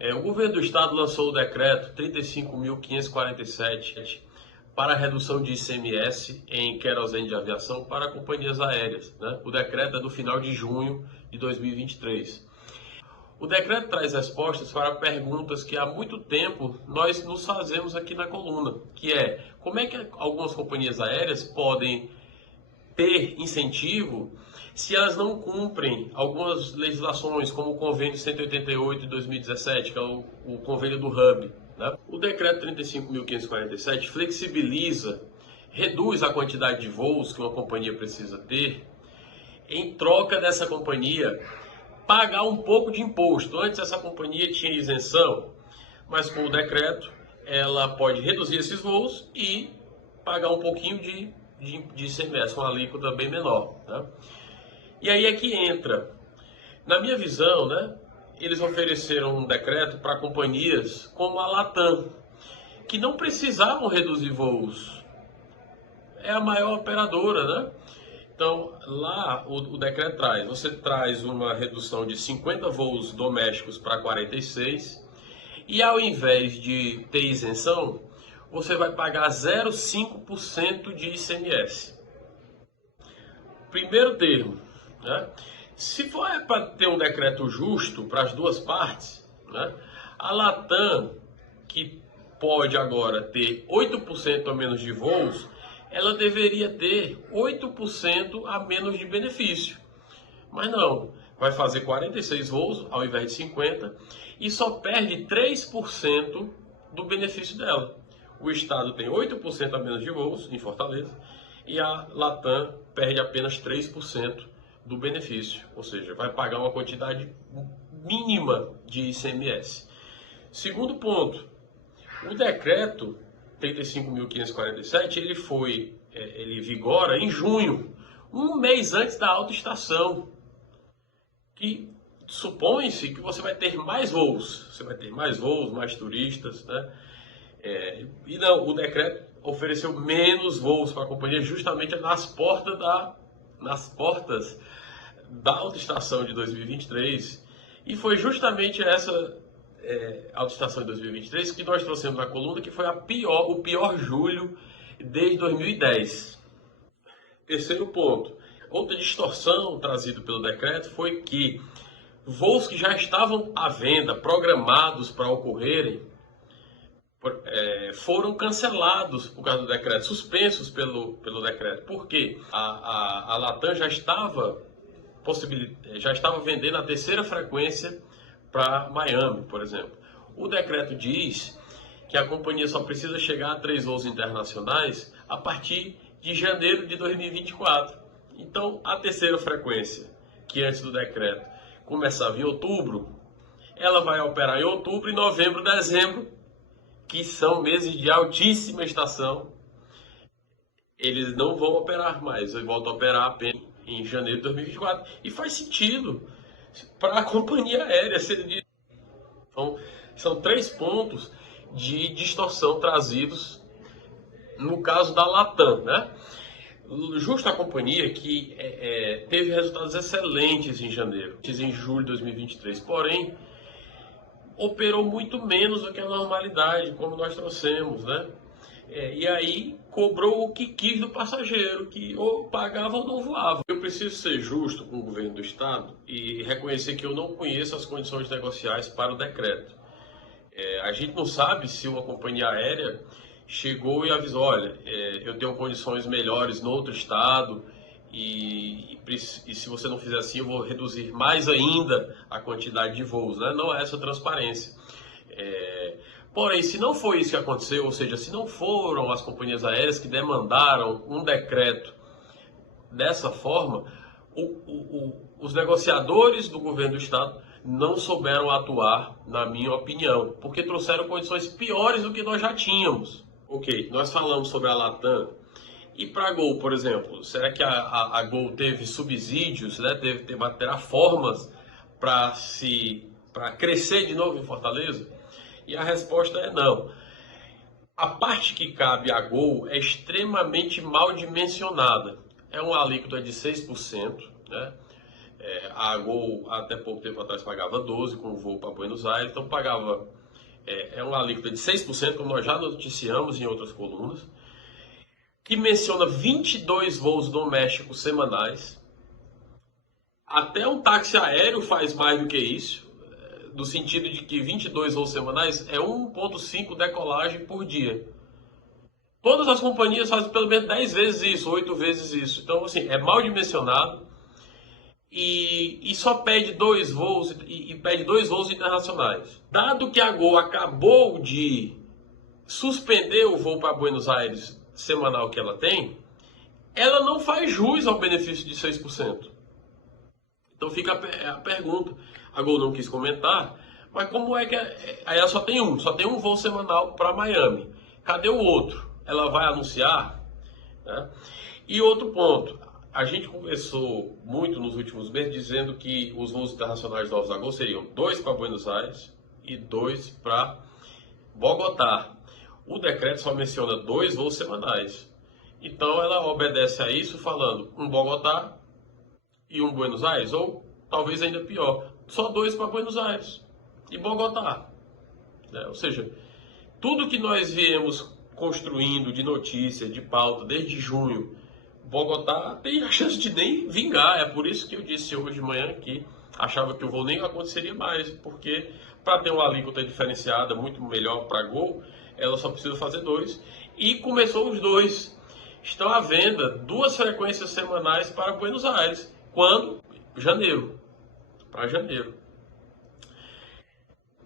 O governo do estado lançou o decreto 35.547 para a redução de ICMS em querosene de aviação para companhias aéreas, né? O decreto é do final de junho de 2023. O decreto traz respostas para perguntas que há muito tempo nós nos fazemos aqui na coluna, que é como é que algumas companhias aéreas podem ter incentivo se elas não cumprem algumas legislações, como o Convênio 188 de 2017, que é o convênio do Hub, né? O decreto 35.547 flexibiliza, reduz a quantidade de voos que uma companhia precisa ter, em troca dessa companhia pagar um pouco de imposto. Antes essa companhia tinha isenção, mas com o decreto ela pode reduzir esses voos e pagar um pouquinho de ICMS, uma alíquota bem menor, né? E aí é que entra, na minha visão, né, eles ofereceram um decreto para companhias como a Latam, que não precisavam reduzir voos. É a maior operadora, né? Então, lá o decreto você traz uma redução de 50 voos domésticos para 46, e ao invés de ter isenção, você vai pagar 0,5% de ICMS. Primeiro termo, né? Se for para ter um decreto justo para as duas partes, né? A Latam, que pode agora ter 8% a menos de voos, ela deveria ter 8% a menos de benefício. Mas não, vai fazer 46 voos ao invés de 50 e só perde 3% do benefício dela. O estado tem 8% a menos de voos em Fortaleza e a Latam perde apenas 3% do benefício, ou seja, vai pagar uma quantidade mínima de ICMS. Segundo ponto, o decreto 35.547 ele vigora em junho, um mês antes da autoestação, que supõe-se que você vai ter mais voos, mais turistas, né? E não, o decreto ofereceu menos voos para a companhia justamente nas portas da autoestação de 2023, e foi justamente essa autoestação de 2023 que nós trouxemos na coluna, que foi o pior julho desde 2010. Terceiro ponto, outra distorção trazida pelo decreto foi que voos que já estavam à venda, programados para ocorrerem, foram cancelados por causa do decreto, suspensos pelo decreto. Por quê? A Latam já estava vendendo a terceira frequência para Miami, por exemplo. O decreto diz que a companhia só precisa chegar a 3 voos internacionais a partir de janeiro de 2024. Então, a terceira frequência, que antes do decreto começava em outubro, ela vai operar em outubro, em novembro, dezembro, que são meses de altíssima estação. Eles não vão operar mais, eles voltam a operar apenas em janeiro de 2024. E faz sentido para a companhia aérea. Então, são 3 pontos de distorção trazidos no caso da Latam, né? Justo a companhia que teve resultados excelentes em janeiro, em julho de 2023, porém operou muito menos do que a normalidade, como nós trouxemos, né? E aí cobrou o que quis do passageiro, que ou pagava ou não voava. Eu preciso ser justo com o governo do estado e reconhecer que eu não conheço as condições negociais para o decreto. A gente não sabe se uma companhia aérea chegou e avisou, olha, eu tenho condições melhores no outro estado e se você não fizer assim eu vou reduzir mais ainda a quantidade de voos, né? Não é essa transparência. Porém, se não foi isso que aconteceu, ou seja, se não foram as companhias aéreas que demandaram um decreto dessa forma, os negociadores do governo do estado não souberam atuar, na minha opinião, porque trouxeram condições piores do que nós já tínhamos. Ok, nós falamos sobre a Latam. E para a Gol, por exemplo, será que a Gol teve subsídios, né? Terá formas para crescer de novo em Fortaleza? E a resposta é não. A parte que cabe à Gol é extremamente mal dimensionada. É uma alíquota de 6%, né? A Gol até pouco tempo atrás pagava 12 com o voo para Buenos Aires, então pagava uma alíquota de 6%, como nós já noticiamos em outras colunas, que menciona 22 voos domésticos semanais. Até um táxi aéreo faz mais do que isso, no sentido de que 22 voos semanais é 1,5 decolagem por dia. Todas as companhias fazem pelo menos 10 vezes isso, 8 vezes isso. Então, assim, é mal dimensionado e só pede 2 voos e pede 2 voos internacionais. Dado que a Gol acabou de suspender o voo para Buenos Aires semanal que ela tem, ela não faz jus ao benefício de 6%. Então fica a pergunta. A Gol não quis comentar, mas como é que aí ela só tem um voo semanal para Miami. Cadê o outro? Ela vai anunciar? Né? E outro ponto, a gente conversou muito nos últimos meses dizendo que os voos internacionais novos da Gol seriam 2 para Buenos Aires e 2 para Bogotá. O decreto só menciona 2 voos semanais. Então ela obedece a isso falando um Bogotá e um Buenos Aires, ou talvez ainda pior, só 2 para Buenos Aires e Bogotá. Ou seja, tudo que nós viemos construindo de notícia, de pauta, desde junho, Bogotá tem a chance de nem vingar. É por isso que eu disse hoje de manhã que achava que o voo nem aconteceria mais, porque para ter uma alíquota diferenciada muito melhor para a Gol, ela só precisa fazer 2. E começou os 2. Estão à venda 2 frequências semanais para Buenos Aires. Quando? Janeiro. Para janeiro.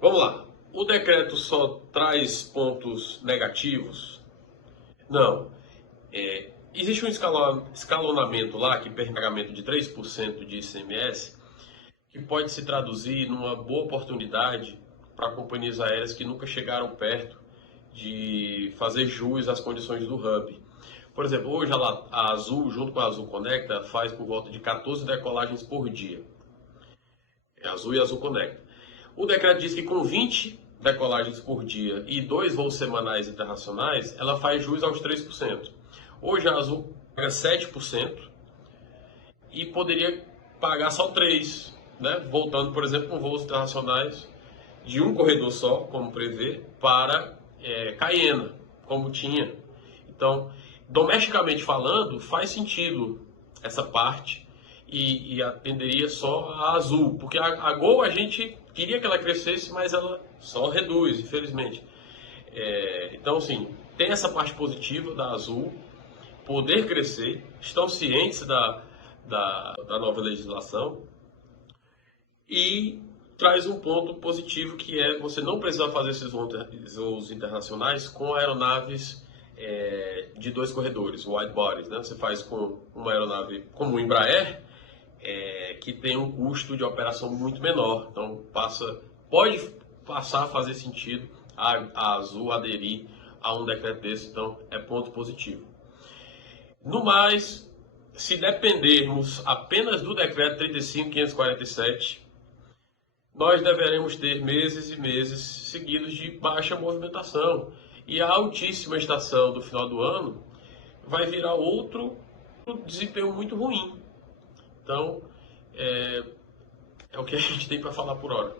Vamos lá. O decreto só traz pontos negativos? Não. Existe um escalonamento lá, que permite pagamento de 3% de ICMS, que pode se traduzir numa boa oportunidade para companhias aéreas que nunca chegaram perto de fazer jus às condições do hub. Por exemplo, hoje a Azul, junto com a Azul Conecta, faz por volta de 14 decolagens por dia. É Azul e Azul Conecta. O decreto diz que com 20 decolagens por dia e 2 voos semanais internacionais, ela faz jus aos 3%. Hoje a Azul paga 7% e poderia pagar só 3%, né? Voltando, por exemplo, com voos internacionais de um corredor só, como prevê, para Cayena, como tinha. Então, domesticamente falando, faz sentido essa parte e atenderia só a Azul, porque a Gol a gente queria que ela crescesse, mas ela só reduz, infelizmente. Então, assim, tem essa parte positiva da Azul, poder crescer, estão cientes da nova legislação e traz um ponto positivo que é você não precisar fazer esses voos internacionais com aeronaves de 2 corredores, wide bodies, né? Você faz com uma aeronave como o Embraer, que tem um custo de operação muito menor. Então pode passar a fazer sentido a Azul aderir a um decreto desse, então é ponto positivo. No mais, se dependermos apenas do decreto 35.547, nós deveremos ter meses e meses seguidos de baixa movimentação. E a altíssima estação do final do ano vai virar outro desempenho muito ruim. Então, é o que a gente tem para falar por hora.